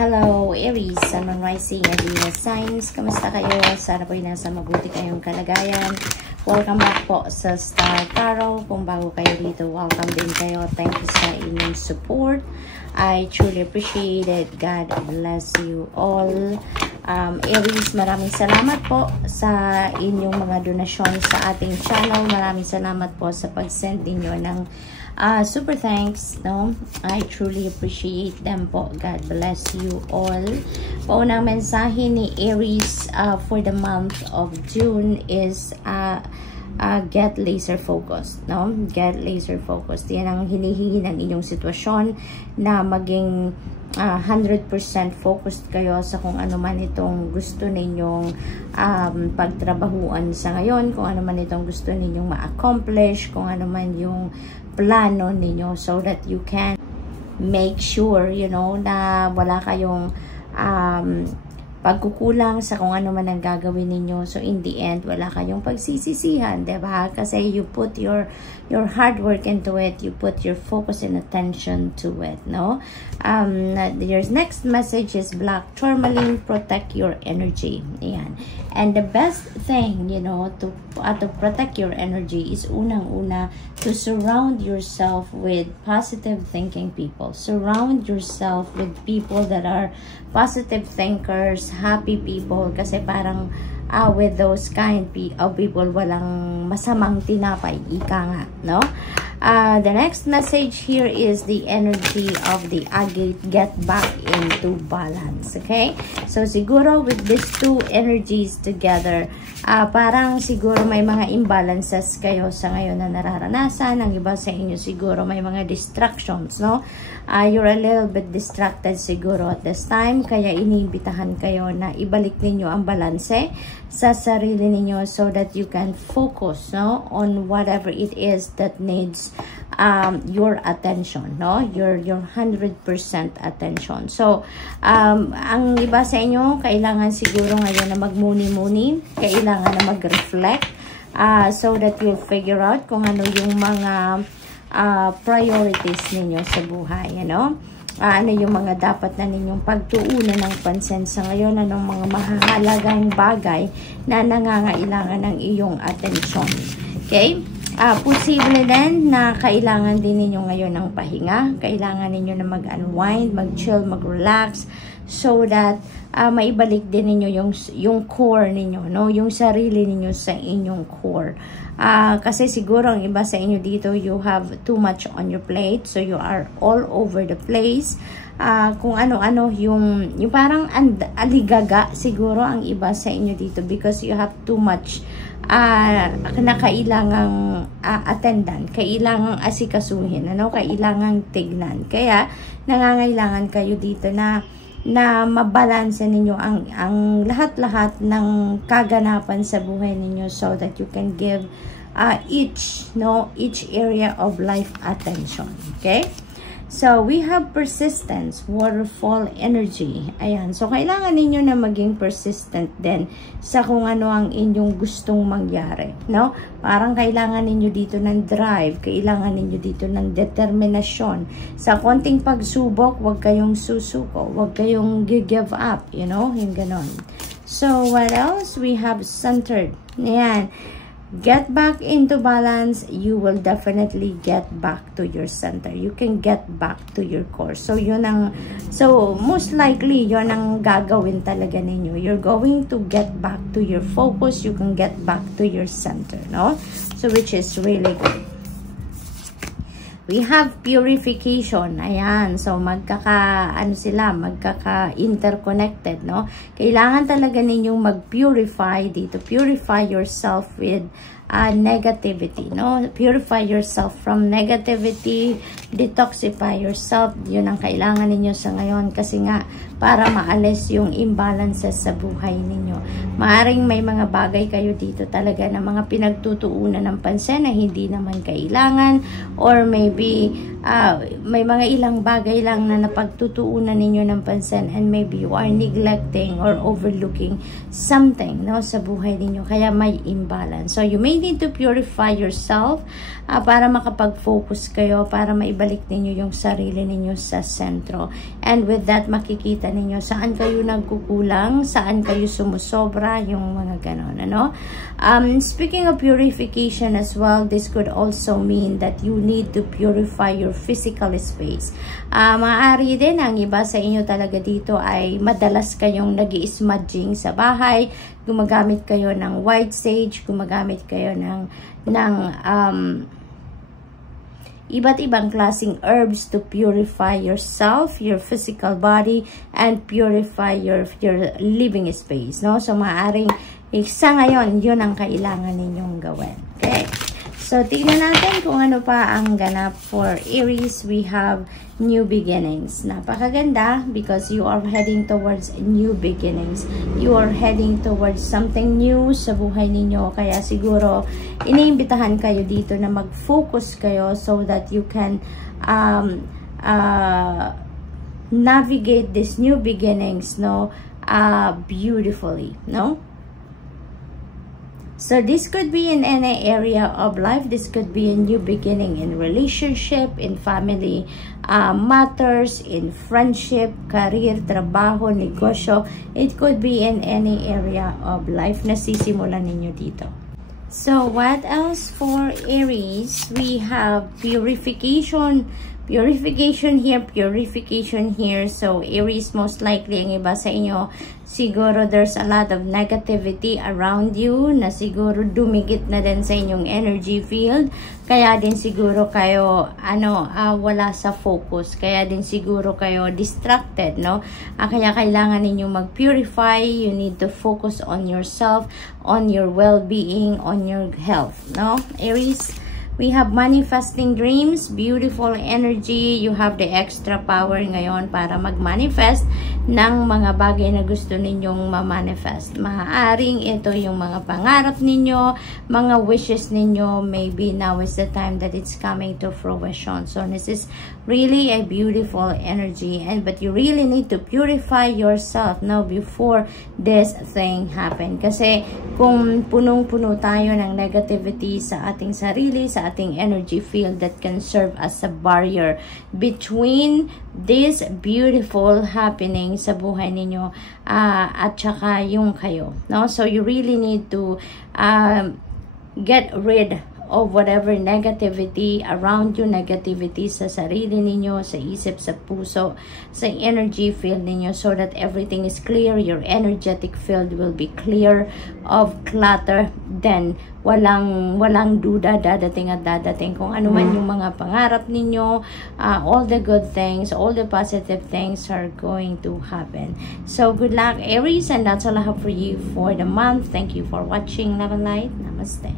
Hello, Aries, Sun, Moon, Rising, and Venus signs. Kamusta kayo? Sana po nasa mabuti kayong kalagayan. Welcome back po sa Star Tarot. Kung bago kayo dito, welcome din kayo. Thank you sa inyong support. I truly appreciate it. God bless you all. Aries, maraming salamat po sa inyong mga donasyon sa ating channel. Maraming salamat po sa pag-send ninyo ng super thanks, no? I truly appreciate them po. God bless you all. Paunang mensahe ni Aries for the month of June is get laser focused, no? Get laser focused. Yan ang hinihingi ng inyong sitwasyon, na maging 100% focused kayo sa kung ano man itong gusto ninyong pagtrabahuan sa ngayon, kung ano man itong gusto ninyong ma-accomplish, kung ano man yung plano ninyo, so that you can make sure, you know, na wala kayong pagkukulang sa kung ano man ang gagawin ninyo. So in the end, wala kayong pagsisisihan, diba? Kasi you put your hard work into it, you put your focus and attention to it, no? Your next message is black tourmaline, protect your energy. Ayan. And the best thing, you know, to protect your energy is unang-una to surround yourself with positive thinking people. Surround yourself with people that are positive thinkers, happy people, kasi parang with those kind of people, walang masamang tinapay, ika nga, no? The next message here is the energy of the agate, get back into balance, okay? So siguro with these two energies together, parang siguro may mga imbalances kayo sa ngayon na nararanasan. Ang iba sa inyo siguro may mga distractions, no? You're a little bit distracted siguro at this time, kaya iniimbitahan kayo na ibalik ninyo ang balanse sa sarili ninyo so that you can focus, no, on whatever it is that needs your attention, no, your 100% attention. So ang iba sa inyo, kailangan siguro ngayon na magmuni-muni, kailangan na mag-reflect so that you'll figure out kung ano yung mga priorities ninyo sa buhay, ano? Ano yung mga dapat na ninyong pagtuunan ng pansin sa ngayon, anong mga mahalagang bagay na nangangailangan ng iyong atensyon. Okay? Posible din na kailangan din ninyo ngayon ng pahinga, kailangan ninyo na mag-unwind, mag-chill, mag-relax, so that maibalik din ninyo yung core ninyo, no? Yung sarili ninyo sa inyong core. Kasi siguro ang iba sa inyo dito, you have too much on your plate, so you are all over the place. Kung ano-ano, yung parang aligaga siguro ang iba sa inyo dito, because you have too much na kailangang attendan, kailangang asikasuhin, ano, kailangang tignan. Kaya nangangailangan kayo dito na mabalanse ninyo ang lahat-lahat ng kaganapan sa buhay ninyo, so that you can give each area of life attention. Okay? So, we have persistence, waterfall energy. Ayan. So, kailangan ninyo na maging persistent din sa kung ano ang inyong gustong mangyari, no? Parang kailangan ninyo dito ng drive, kailangan ninyo dito ng determinasyon. Sa konting pagsubok, huwag kayong susuko, huwag kayong give up, you know, yung ganon. So, what else? We have centered. Ayan. Get back into balance, you will definitely get back to your center. You can get back to your core. So, most likely, yun ang gagawin talaga ninyo. You're going to get back to your focus. You can get back to your center, no? So, which is really good. We have purification. Ayan. So, magkaka-interconnected, no? Kailangan talaga ninyong mag-purify dito. Purify yourself with negativity, no? Purify yourself from negativity. Detoxify yourself. Yun ang kailangan ninyo sa ngayon. Kasi nga, para maalis yung imbalances sa buhay ninyo. Maaring may mga bagay kayo dito talaga na mga pinagtutuunan ng pansin na hindi naman kailangan, or maybe may mga ilang bagay lang na napagtutuunan ninyo ng pansin, and maybe you are neglecting or overlooking something, no, sa buhay ninyo, kaya may imbalance. So you may you need to purify yourself para makapag-focus kayo, para maibalik ninyo yung sarili ninyo sa sentro. And with that, makikita ninyo saan kayo nagkukulang, saan kayo sumusobra, yung mga ganon, ano? Speaking of purification as well, this could also mean that you need to purify your physical space. Maaari din, ang iba sa inyo talaga dito ay madalas kayong nag-i-smudging sa bahay, gumagamit kayo ng white sage, gumagamit kayo ng iba't ibang klaseng herbs to purify yourself, your physical body, and purify your living space, no? So, maaaring sa ngayon, yun ang kailangan ninyong gawin. Okay? So, tignan natin kung ano pa ang ganap for Aries. We have new beginnings. Napakaganda because you are heading towards new beginnings. You are heading towards something new sa buhay ninyo. Kaya siguro, iniimbitahan kayo dito na mag-focus kayo so that you can navigate these new beginnings, no, beautifully, no? So this could be in any area of life. This could be a new beginning in relationship, in family matters, in friendship, career, trabaho, negosyo. It could be in any area of life na sisimulan ninyo dito. So what else for Aries? We have purification. Purification here. So, Aries, most likely, ang iba sa inyo, siguro there's a lot of negativity around you na siguro dumikit na din sa inyong energy field. Kaya din siguro kayo, wala sa focus. Kaya din siguro kayo distracted, no? Kaya kailangan ninyong mag-purify. You need to focus on yourself, on your well-being, on your health, no? Aries, we have manifesting dreams, beautiful energy. You have the extra power ngayon para mag-manifest ng mga bagay na gusto ninyong ma-manifest. Maaaring ito yung mga pangarap ninyo, mga wishes ninyo. Maybe now is the time that it's coming to fruition. So this is really a beautiful energy. But you really need to purify yourself now before this thing happen. Kasi kung punong-puno tayo ng negativity sa ating sarili, sa ating energy field, that can serve as a barrier between this beautiful happening sa buhay ninyo at saka yung kayo, no? So you really need to get rid of whatever negativity around you, negativity sa sarili ninyo, sa isip, sa puso, sa energy field ninyo, so that everything is clear. Your energetic field will be clear of clutter. Then walang duda, dadating at dadating kung ano man yung mga pangarap ninyo. All the good things, all the positive things are going to happen. So good luck, Aries, and that's all I have for you for the month. Thank you for watching. Love and light. Namaste.